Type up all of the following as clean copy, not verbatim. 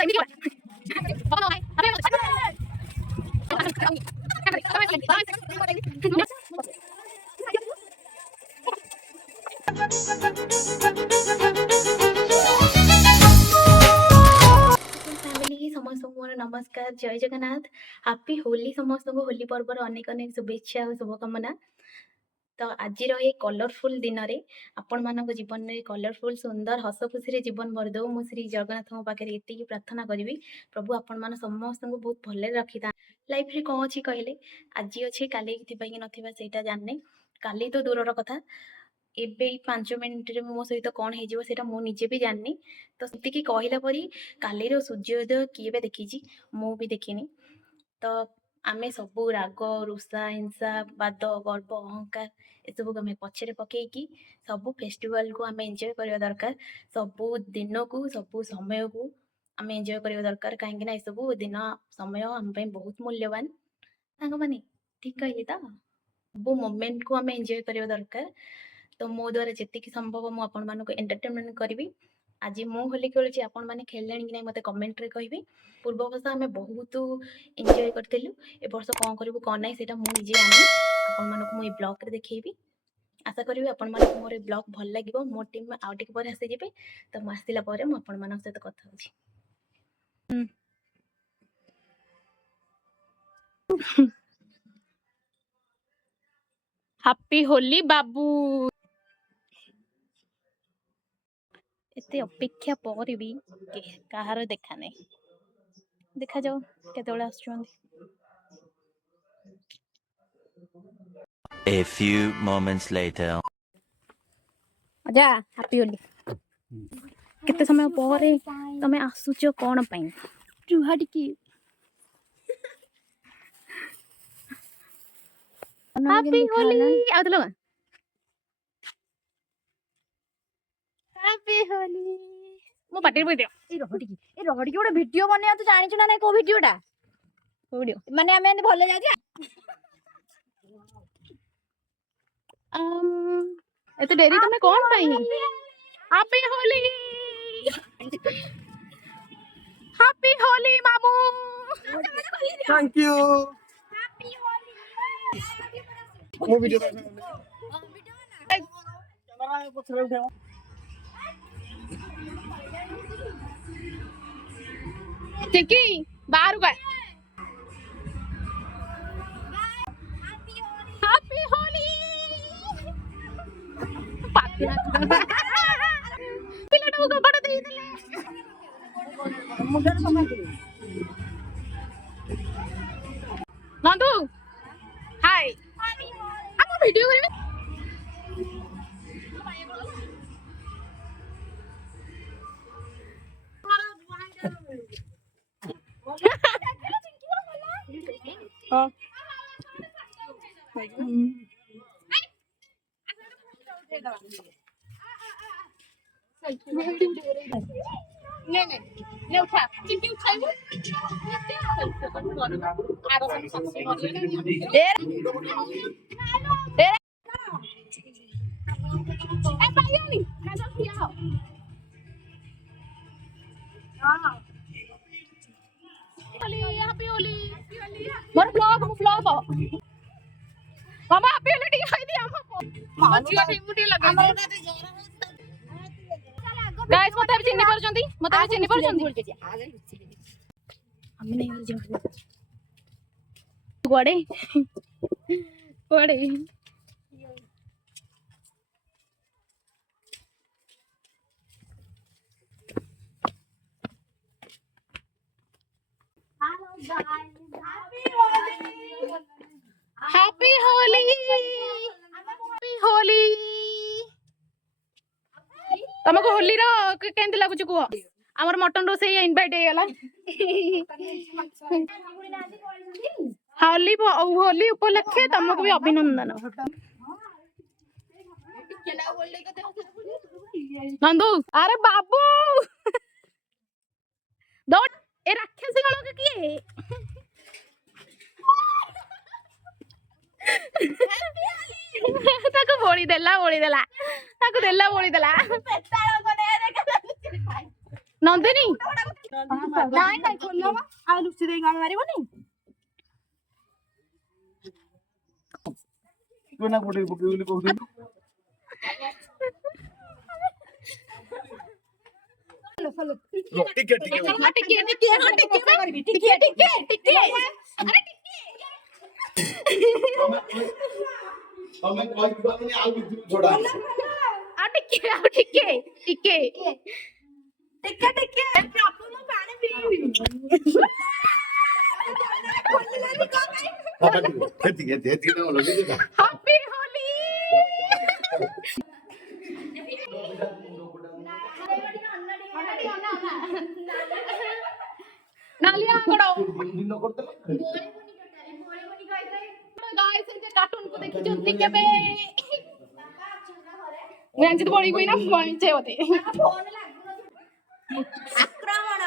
समस्त मोर नमस्कार जय जगन्नाथ हैप्पी होली समस्त को होली पर्वर अनेक अनेक शुभेच्छा और शुभकामना। तो आज ये कलरफुल दिन में आपण मान जीवन में कलरफुल सुंदर हस खुशी जीवन भरदे मु श्री जगन्नाथ पाखे ये प्रार्थना करी प्रभु आपण मान समस्त को बहुत भल रखी था। लाइफ रे कौन अच्छी कहले आज अच्छे काली नथिबा सेटा जानने काली तो दूर कथा एबे 5 मिनिट रे मो सहित कौन हो सेटा मु निजे भी जाननी। तो सेतिकी कहला परी कालीर सूर्योदय किए भी देखी मु भी देखिनी। तो आमे सबू राग रुषा हिंसा बाद गर्व अहंकार एसबू आम पछरे पकईकी सबू फेस्टिवल को आम एंजॉय करवा दरकार। सबू दिन को सबू समय को आम एंजॉय करवा दरकार कहीं सबू दिन समय आम बहुत मूल्यवान सांग माने ठीक कहली तो सबू मोमेंट को आम एंजॉय करवा दरकार। तो मो द्वारा जी संभव मुझे आपण मानक एंटरटेनमेंट करी। आज मु होली खेलुची आपण माने खेलले कि नहीं मते कमेंट रे कहबे। पूर्व वर्ष आम बहुत एंजॉय करथिलु ए वर्ष कौन करू कौन ना सेटा मु निजे जानी आपण मानक मु ए ब्लॉग रे देखैबी। आशा करी आपण मानक मोर ए ब्लॉग भल लागिवो। मो टीम आउ टिक पर आसी जेबे तो मु आसिला परे मु आपण मानक सहित कथा होची। हैप्पी होली बाबू एते अपेक्षा पर भी कहार देखा नहीं देखा जाओ केतବେଳେ आछुंदी। A few moments later. आजा हैप्पी होली केते समय पर तमे आसुच कोन पई रुहाडी की हैप्पी होली आउतलो हैप्पी होली मो पार्टी बोल दियो ए रगड़ी गोटे वीडियो बने तू जानि ना को वीडियोटा वीडियो माने हमें भले जाय एते देरी तमे कोन पई हैप्पी होली हैप्पी होली मामू थैंक यू हैप्पी होली वो वीडियो कैमरा पछरे उठाओ टिकी बाहर गए हैप्पी होली पिलाटा को कपड़ा दे देले मुंडा समा दे नंदू हाय हम वीडियो करेंगे हां नहीं ले उठा चिंटी उठाइबो आरो सबसे ए पायोनी खाजा पिया हो हां होली हैप्पी होली मोर ब्लॉग मामा हैप्पी होली टी खाई दिया हमको जिया टिमुटी लगा गाइस मते भी चिन्नी परजंती मते भी चिन्नी परजंती हम नहीं हो जाओ गोड़े गोड़े हैप्पी होली हैप्पी होली तुमको होली रो केंति लागुच कुह आमर मटन रोसे इनवाइट हे गला होली होली उपलक्षे तुमको भी अभिनंदन नंदू अरे बाबू दौड़ ए राक्षसी गण के किए ताको बोली देला ताको देला बोली देला नंदिनी ନାଇଁ ନାଇଁ ଖୋଲ ବା ଆଉ ଲୁଚି ଦେଇକି ଆମେ ମାରିବନି ତୁ ନା ପକେଇ ବୋଲି କହୁଥିଲୁ। ଟିକେ ଟିକେ ତମେ କହିଥିବନି ଆଉ କିଛି ଛଡା ଏତିକି ଏତିକି ତ ଲଗେଇ ହାପି ହୋଲି नालिया गोड़ो ଦିନ କରିଦେଲ गाइस से कार्टून को देखि जल्दी केबे मैं अंजित बड़ी कोई ना पहुंचे होते ଆକ୍ରମଣ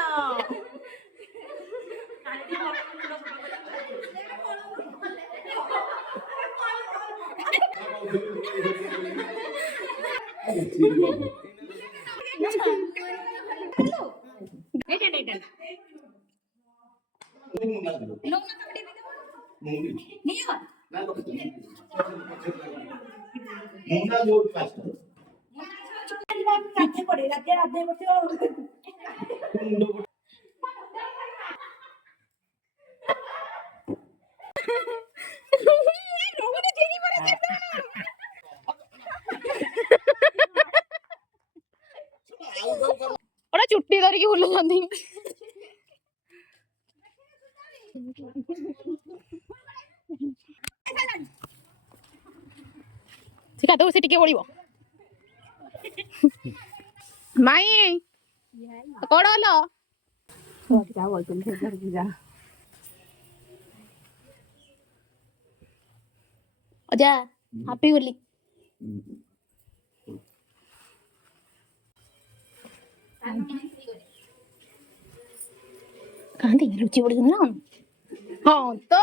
ओड़ा चुट्टी धरिकी बुलुछंती सिका तो से टिके ओळिबो माई कोड हलो अजा हैप्पी होली कांदी लुचि पड़ी ना हां तो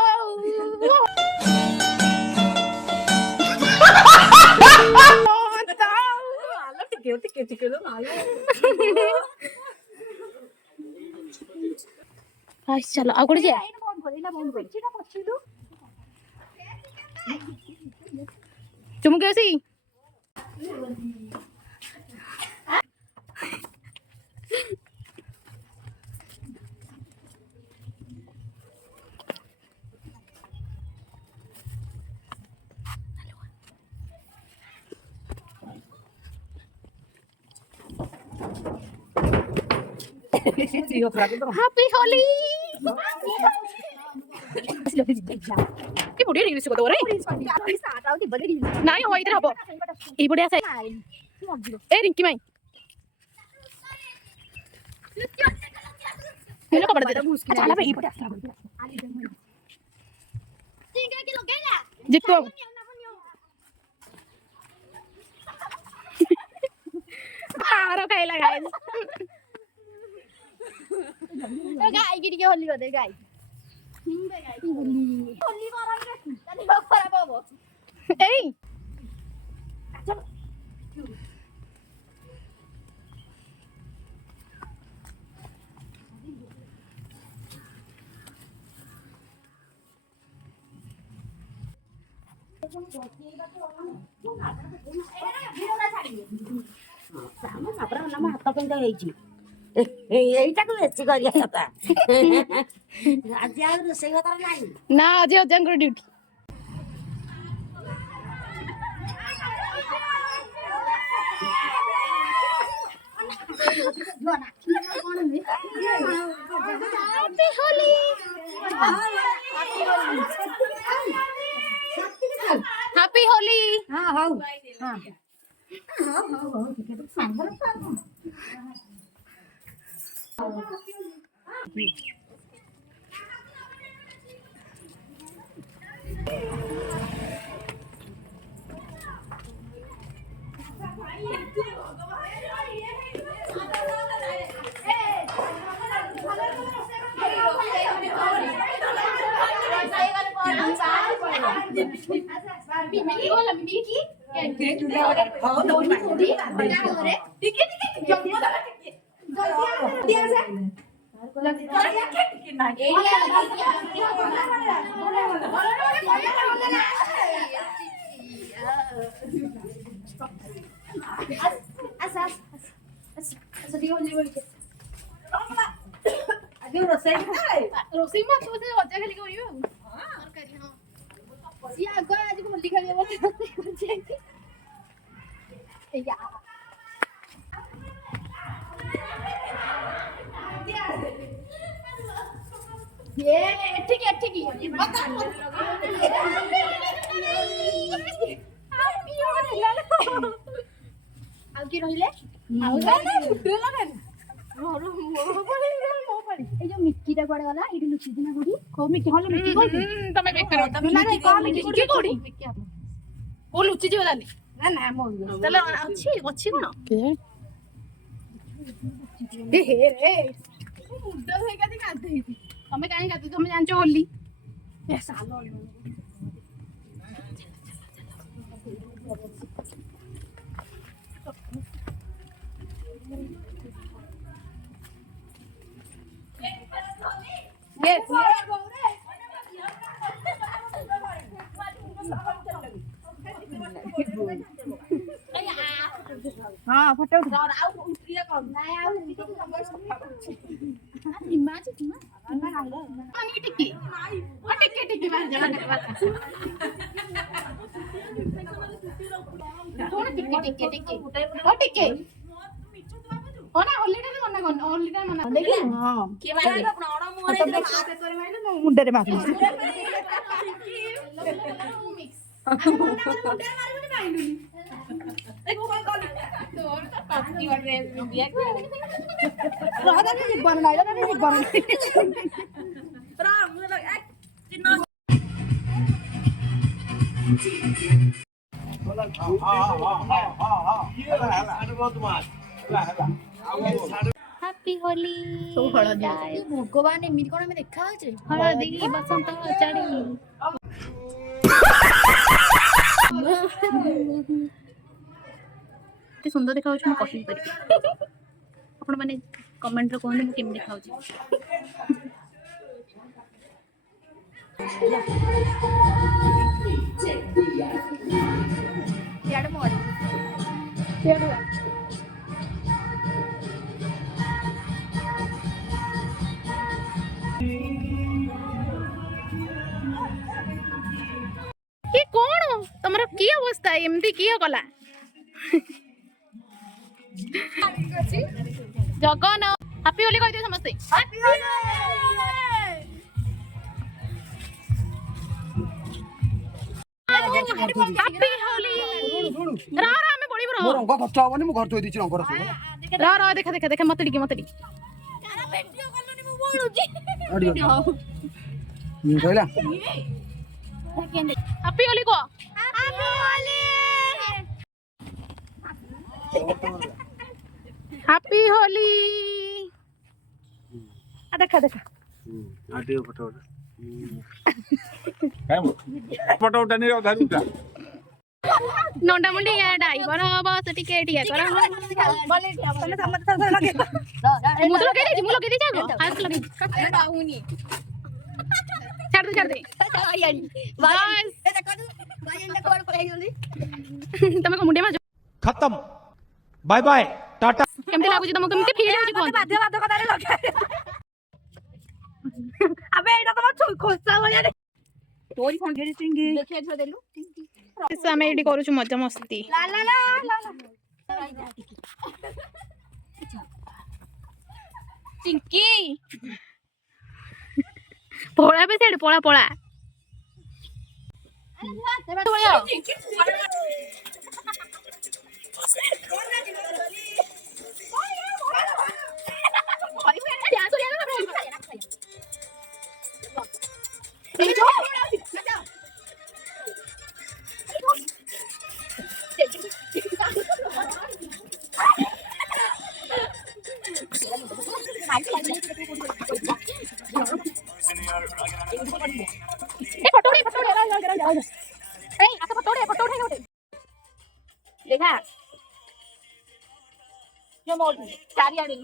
आइस चलो आ गुड़ी जे चुम कैसी हैप्पी होली ये बुढ़ी रील्स को तो रे नहीं हो इधर हबो ई बुढ़िया से ए रिंकी माई मेरे को बड़ा दे अच्छा ला भाई बुढ़िया जितू आरो खाइला गाइस गाय की टिके होली होदे गाय होली होली तनी खराब होबो एई এইটাକୁ ବେଶୀ କରିବା କଥା ଆଜି ଆଉ ରୋଷେଇ କଥା ନାହିଁ ନା ଆଜି ଅଜାଙ୍କର duty happy Holi happy Holi ହଁ ହଉ ହଁ ହଉ ହଉ ହଉ ଟିକେ ତ ସାଙ୍ଗର ରୋଷେଇ ମାଛ ବସେ ଅଜା ଖାଲି କରିବେ ଆଉ ତରକାରୀ ହଁ ସିଏ ଆଗ ଆଜି ହୋଲି ଖେଳିବ ବୋଲି ରୋଷେଇ କରିଛି ଏଇଆ ଏଠିକି ଆଉ କିଏ ରହିଲେ ଆଉ এই যে মিষ্টিটা কুଆଡେ গলা এটি লুচি দিনা কোটি কোউ মিষ্টি হলো মিষ্টি কোটি ତମେ ବେକାର না না কোউ মিষ্টি কোটি କୋଉ ଲୁଚି ଯିବ ତାହେଲେ না না ମୋ ତାହେଲେ ଅଛି କଣ ଏ ହେ ରେ ମୁଣ୍ଡ ଧୋଇକା ଦି ଗାଧେଇଛି ତମେ କାହିଁ ଗାଧି ତମେ ଜାଣିଛ ହୋଲି ଏ ସାଲ Yes, हाँ फोटो उठा मुंडे मार ହାପି ହୋଲି ଭଗବାନ ଏମିତି କଣ ଆମେ ଦେଖା ହଉଛି ହଳଦୀ ବସନ୍ତ ଚାଡ଼ି ଏତେ ସୁନ୍ଦର ଦେଖାଯାଉଛି ମୁଁ କହିପାରିବି ଆପଣମାନେ କମେଣ୍ଟରେ କୁହନ୍ତୁ ମୁଁ କେମିତି ଦେଖାଯାଉଛି ଇଆଡେ ମୋର କି କଣ ତମର କି ଅବସ୍ଥା ଏମିତି କିଏ କଲା ଜଗନ ହାପି ହୋଲି କହିଦିଅ ସମସ୍ତେ ହାପି ହୋଲି ରା ଆମେ ପଳିବୁ ମୋ ରଙ୍ଗ ଖର୍ଚ୍ଚ ହବନି ମୁଁ ଘର ଥୋଇ ଦେଇଛି ରଙ୍ଗ ରସ ରା ଦେଖା ମତେ ଟିକେ କହିଲା ହାପି ହୋଲି କହ ହାପି ହୋଲି ଦେଖା ଫଟୋ ଉଠା ନେଇ ଅଧା ଉଠା ନଣ୍ଡା ମୁଣ୍ଡି ଡାଇଭର ବସ ଟିକେ କର ମୁଁ ତ ଲଗେଇ ଦେଇଛି ଆଗ ହାତ ଲଗେଇ ଛାଡ ଦେ ତମେ କଣ ମୁଣ୍ଡିଆ ମାରୁଛ खत्म बाय बाय टाटा କେମିତି ଲାଗୁଛି ତମକୁ କେମିତି ଫିଲ୍ ହଉଛି କୁହନ୍ତୁ ବାଧ୍ୟବାଧକତାରେ ଲଗାଏ ଆବେ ଏଇଟା ତମ ଖୋସା ଭଳିଆ ତୋରି ଫଣ୍ଡେରେ ସିଙ୍ଗି ଦେଖିଆ ଝିଅ ଦେଲୁ ଆମେ ଏଇଠି କରୁଛୁ ମଜା ମସ୍ତି ଲା ଲା ଲା ଲା ଚିଙ୍କି ପଳା ବେ ସିଆଡେ ପଳା देखा जो मोड़ चारियाड़े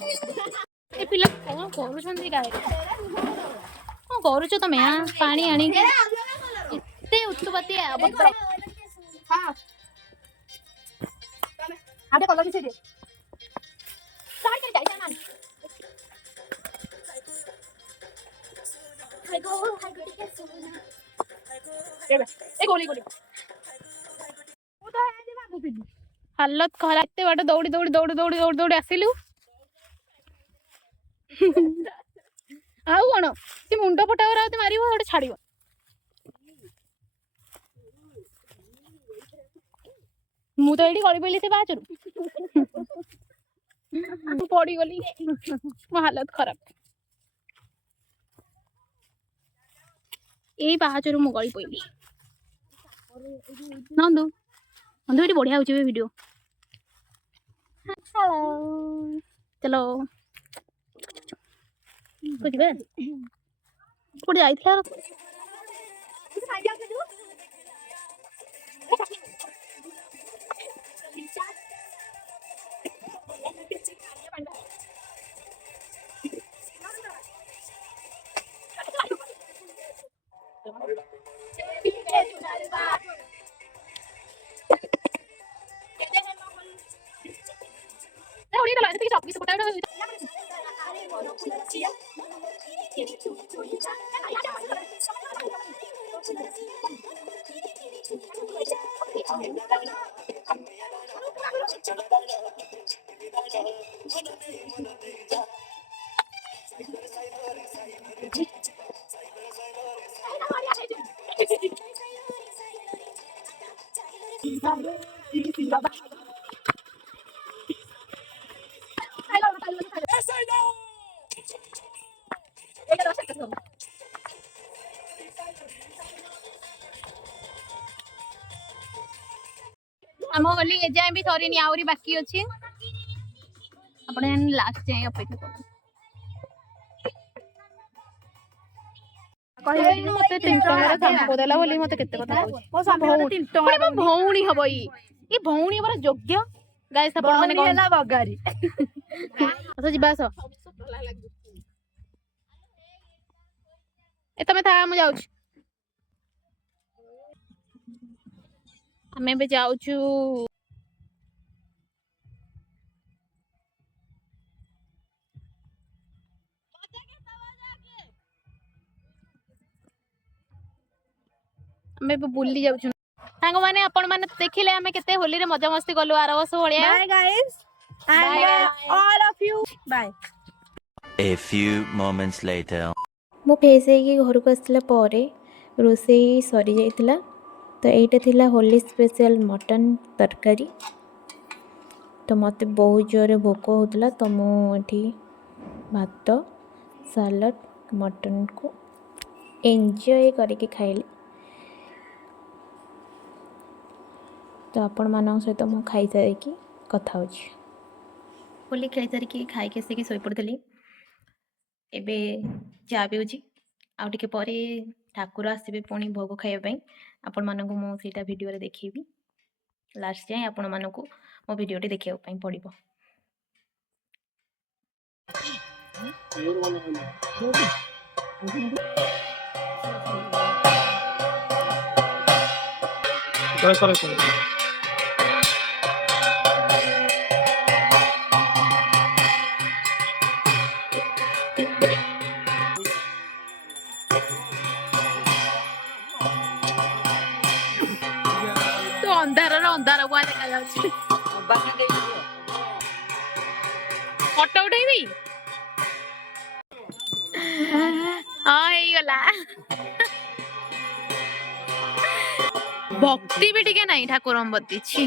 ଏ ପିଲା କଣ କରୁଛନ୍ତି ଗାଈ? କଣ କରୁଛ ତମେ? ପାଣି ଆଣିକି ଏତେ ଉତ୍ପତ୍ତି ଅଭଦ୍ର। ଆଟେ କଲର ମିଶେଇ ଦେ। ଏ ଗୋଳି ଗୋଳି ମୁଁ ତ ଏମିତି ଭାବୁଥିଲି। ହାଲତ ଖରାପ। ଏତେ ବାଟ ଦୌଡ଼ି ଦୌଡ଼ି ଦୌଡ଼ି ଦୌଡ଼ି ଦୌଡ଼ି ଦୌଡ଼ି ଆସିଲୁ। ଆଉ କଣ ସେ ମୁଣ୍ଡ ଫଟା ଆଉ ମାରିବ ଗୋଟେ ଛାଡିବ। ମୁଁ ତ ଏଇଠି ଗଳି ପଇଲି ସେ ପାହାଚରୁ। ପଡିଗଲି। ମୋ ହାଲତ ଖରାପ। ଏଇ ପାହାଚରୁ ମୁଁ ଗଳି ପଇଲି। ନନ୍ଦୁ ନନ୍ଦୁ ଏଠି ବଢିଆ ହଉଛି ଭିଡିଓ। हेलो चलो कुछ बे कुछ जाइथिला आम होली एजाए भी सरीनी आहरी बाकी अच्छी आपण लास्ट जाए अपेक्षा कर मत 3 टंकार संपो देला बोली मत केते कथा कहू भौणी हबो ई भौणी हमरा योग्य गाइस आपण माने कहला बगारी अच्छा जिबा सो ए तमे था हम जाऊ हमें भी जाऊ छु हमें भी बुली जाऊ छु सांग माने आपण माने देखिले हमें केते होली रे मजा मस्ती करलु आर वर्ष होलिया bye guys and all of you bye A few moments later. मो फेस होगी घर को आसला रोसे सरी जाइतिला तो এইটা थिला होली स्पेशल मटन तरकारी तो मत बहुत जोरे भोक होता तो मुझे भात सालड मटन को एंजॉय करके खाइली तो आपण मान सहित मु खाई सारिकी कथा होची होली खेली सारिकी खाई के से सोई पड़थली एबे चा पिउची आउ टिके परे ठाकुर आसबे पुणी भोग खाइबा पई आपण मानकु मो सेटा वीडियो रे देखैबी लास्ट जाए आपण मानकु मो वीडियो टे देखिया पई पड़िबो तो अंधार अंधार को देखा जाउछि फोटो उठेबी हाँ गला भक्ति भी टिके नहीं ठाकुर प्रति छी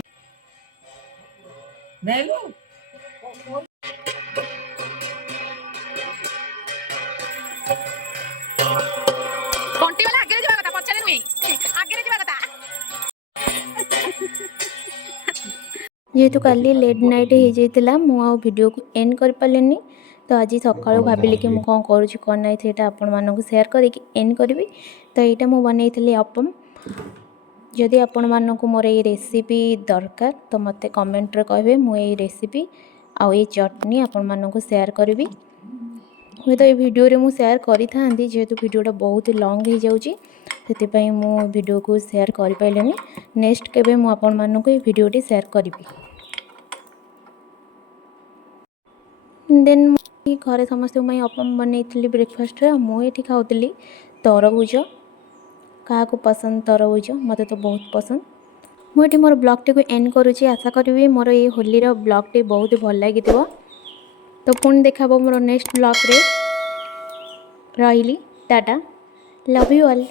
कंटी वाला आगे जावा कथा पछले नुई आगे जावा कथा जेहेतु काली लेट नाइट हो जाइतिला मु आ वीडियो को एंड कर पालेनी तो आज सकाळु भाबिली कि मु कोन करूची कोन नाही सेटा आपण मानकु शेयर करके एंड करबी तो एटा मु बनैथिली अपम जदि आपण मानकु मोर ए रेसिपी दरकार तो मते कमेंट रे कहबे मु ए रेसिपी ଆଉ ଏ ଚଟନି ଆପଣମାନଙ୍କୁ ସେୟାର କରିବି। ହୁଏତ ଏ ଭିଡ଼ିଓରେ ମୁଁ ସେୟାର କରିଥାନ୍ତି, ଯେହେତୁ ଭିଡ଼ିଓଟା ବହୁତ ଲଙ୍ଗ୍ ହେଇଯାଉଛି, ସେଥିପାଇଁ ମୁଁ ଭିଡ଼ିଓକୁ ସେୟାର କରିପାରିଲିନି। ନେକ୍ସଟ କେବେ ମୁଁ ଆପଣମାନଙ୍କୁ ଏ ଭିଡ଼ିଓଟି ସେୟାର କରିବି। ଦେନ୍ ଘରେ ସମସ୍ତଙ୍କ ପାଇଁ ବନେଇଥିଲି ବ୍ରେକଫାଷ୍ଟରେ। ମୁଁ ଏଠି ଖାଉଥିଲି ତରଭୁଜ। କାହାକୁ ପସନ୍ଦ ତରଭୁଜ? ମୋତେ ତ ବହୁତ ପସନ୍ଦ। ମୁଁ ଏଠି ମୋର ବ୍ଲଗ୍ଟିକୁ ଏଣ୍ଡ କରୁଛି। ଆଶା କରିବି ମୋର ଏଇ ହୋଲିର ବ୍ଲଗ୍ଟି ବହୁତ ଭଲ ଲାଗିଥିବ। ତ ପୁଣି ଦେଖା ହେବ ମୋର ନେକ୍ସଟ ବ୍ଲଗ୍ରେ। ରହିଲି, ଟାଟା, ଲଭ୍ ୟୁ ଅଲ୍।